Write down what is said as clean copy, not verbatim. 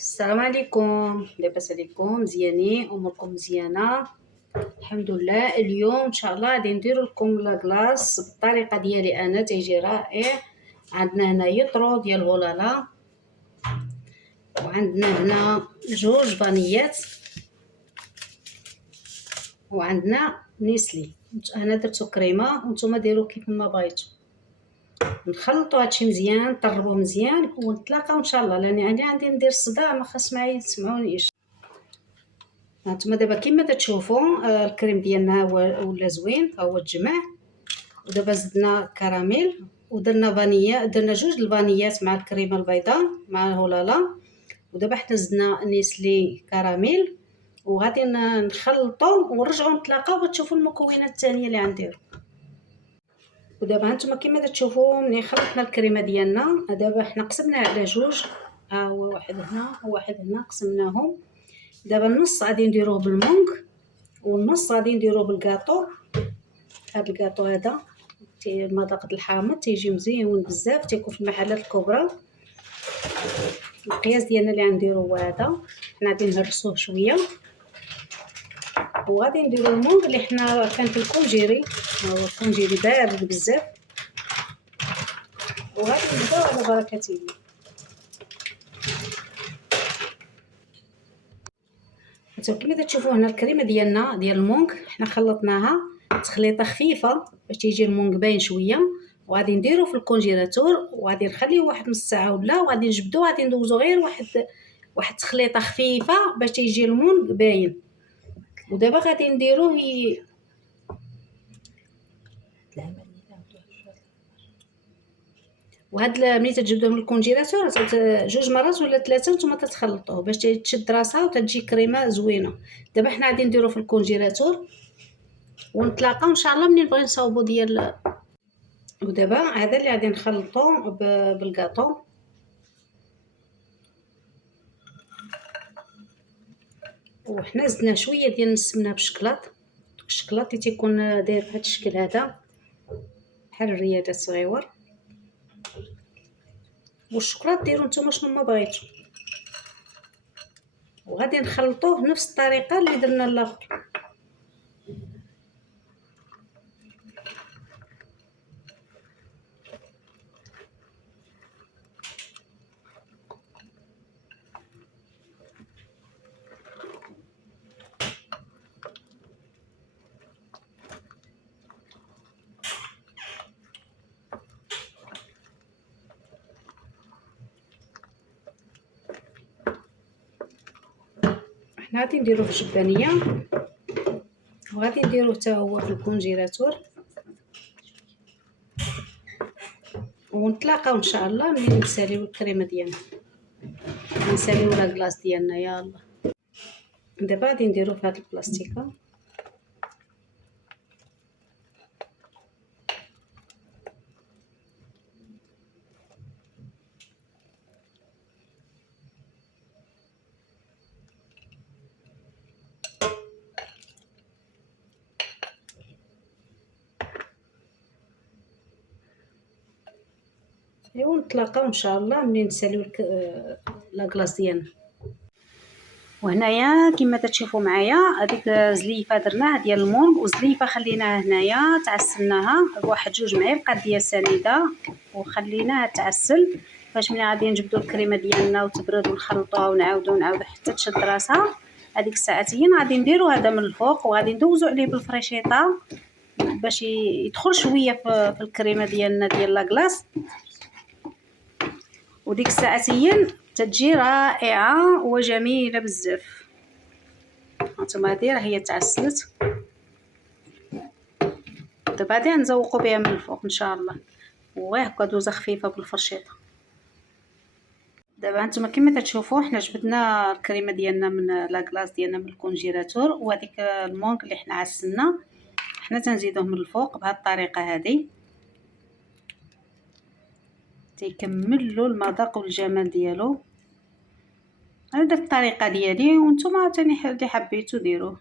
السلام عليكم، لاباس عليكم؟ مزيانين؟ اموركم مزيانه؟ الحمد لله. اليوم ان شاء الله غادي ندير لكم لاكلاص بالطريقه ديالي انا، تيجي رائع. عندنا هنا يطرو ديال هولالا، وعندنا هنا جوج فانيات، وعندنا نيسلي. انا درتو كريمه وانتم ديروا كيف ما بغيتو. نخلطوا هادشي مزيان، نطربوه مزيان ونتلاقاو ان شاء الله، لاني انا عندي ندير الصداع، ما خاص معايا تسمعونيش. هانتوما دابا كما تشوفوا الكريم ديالنا ولا زوين، ها هو تجمع. ودابا زدنا كراميل ودرنا فانيا، درنا جوج الفانيات مع الكريمه البيضاء مع الهولالا. ودابا حنا زدنا نيسلي كراميل، وغادي نخلطوا ونرجعوا نتلاقاو وتشوفوا المكونات الثانيه اللي غنديروا. ودابا هانتوما كما تشوفوا ملي خلطنا الكريمه ديالنا، دابا حنا قسمناها على جوج، ها هو واحد هنا وواحد هنا، قسمناهم. دابا النص غادي نديروه بالمونغ والنص غادي نديروه بالكاطو. هذا الكاطو هذا المذاق الحامض تيجي مزيون بزاف، تيكون في المحلات الكبرى. القياس ديالنا اللي غنديرو هو هذا. حنا غادي نهرسوه شويه، وغادي نديرو المونغ اللي حنا كان في الكونجيري، هو الكونجيري بارد بزاف. وغادي نبداو على بركه الله. حتى كما تشوفوا هنا الكريمه ديالنا ديال المونغ حنا خلطناها تخليطه خفيفه باش تيجي المونغ باين شويه، وغادي نديرو في الكونجيلاتور وغادي نخليه واحد نص ساعه ولا، وغادي نجبدو غادي ندوزو غير واحد تخليطه خفيفه باش تيجي المونغ باين. ودابا غادي نديروه وهاد ملي تجبدوه من الكونجيلاتور جوج مرات ولا ثلاثه نتوما تتخلطوه باش تشد راسها وتجي كريمه زوينه. دابا حنا غادي نديروه في الكونجيلاتور ونتلاقاو ان شاء الله ملي نبغي نصاوبو ديال. ودابا هذا اللي غادي نخلطو بالكاطو. وحنا زدنا شويه ديال السمنه بالشكلاط، الشكلاط اللي تيكون داير بهذا الشكل هذا بحال الرياده الصغيور. والشكلاط ديروا نتوما شنو ما بغيتو. وغادي نخلطوه نفس الطريقه اللي درنا الاخر. حنا غادي نديروه في الجبانيه، وغادي نديروه حتى هو في الكونجيلاتور، ونتلاقاو ان شاء الله ملي نساليو الكريمه ديالنا، نساليو لاكلاص ديالنا. يلا دابا غادي نديروه في هاد البلاستيكه. ايوا نتلاقاو ان شاء الله ملي نساليو لاكلاص ديالنا. وهنايا كما تشوفوا معايا هذيك زليفه درناها ديال المونغ، وزليفه خليناها هنايا تعسلناها بواحد 2 معالق ديال سنيده وخليناها تعسل، باش ملي غادي نجبدوا الكريمه ديالنا وتبرد ونخلطوها ونعاودو حتى تشد راسها. هذيك الساعتين غادي نديروا هذا من الفوق، وغادي ندوزو عليه بالفريشيطه باش يدخل شويه في الكريمه ديالنا ديال لاكلاص. وديك الساعتين تتجي رائعه وجميله بزاف. هانتوما هادي راه هي تعسلت، دابا غادي نزوقوا بها من الفوق ان شاء الله، وغير هكا دوزه خفيفه بالفرشيطه. دابا هانتوما كما تشوفوا حنا جبدنا الكريمه ديالنا من لاكلاص ديالنا من الكونجيلاتور، وهذيك المونغ اللي حنا عسلنا حنا تنزيدوه من الفوق بهذه الطريقه هذه، تيكمل له المذاق والجمال ديالو. هذه الطريقه ديالي، وانتم عاوتاني اللي حبيتو ديروه.